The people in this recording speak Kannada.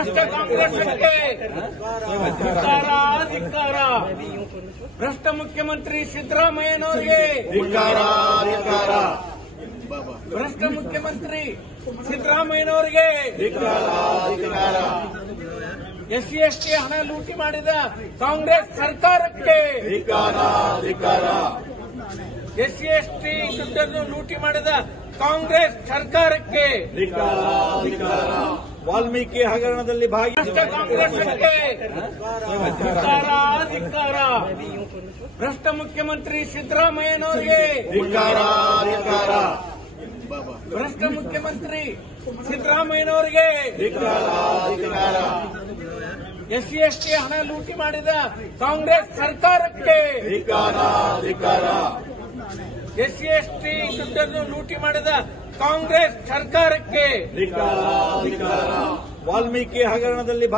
ಕಾಂಗ್ರೆಸ್ಗೆ ಧಿಕ್ಕಾರ. ಭ್ರಷ್ಟ ಮುಖ್ಯಮಂತ್ರಿ ಸಿದ್ದರಾಮಯ್ಯನವರಿಗೆ ಭ್ರಷ್ಟ ಮುಖ್ಯಮಂತ್ರಿ ಸಿದ್ದರಾಮಯ್ಯನವರಿಗೆ ಎಸ್ಸಿ ಎಸ್ಟಿ ಹಣ ಲೂಟಿ ಮಾಡಿದ ಕಾಂಗ್ರೆಸ್ ಸರ್ಕಾರಕ್ಕೆ ಎಸ್ಸಿ ಎಸ್ಟಿ ದುಡ್ಡನ್ನು ಲೂಟಿ ಮಾಡಿದ ಕಾಂಗ್ರೆಸ್ ಸರ್ಕಾರಕ್ಕೆ ವಾಲ್ಮೀಕಿ ಹಗರಣದಲ್ಲಿ ಕಾಂಗ್ರೆಸ್ಗೆ ಧಿಕ್ಕಾರ. ಭ್ರಷ್ಟ ಮುಖ್ಯಮಂತ್ರಿ ಸಿದ್ದರಾಮಯ್ಯನವರಿಗೆ ಭ್ರಷ್ಟ ಮುಖ್ಯಮಂತ್ರಿ ಸಿದ್ದರಾಮಯ್ಯನವರಿಗೆ ಎಸ್ಸಿ ಎಸ್ಟಿ ಹಣ ಲೂಟಿ ಮಾಡಿದ ಕಾಂಗ್ರೆಸ್ ಸರ್ಕಾರಕ್ಕೆ ಎಸ್ಸಿ ಎಸ್ಟಿ ದುಡ್ಡನ್ನು ಲೂಟಿ ಮಾಡಿದ ಕಾಂಗ್ರೆಸ್ ಸರ್ಕಾರಕ್ಕೆ ವಾಲ್ಮೀಕಿ ಹಗರಣದಲ್ಲಿ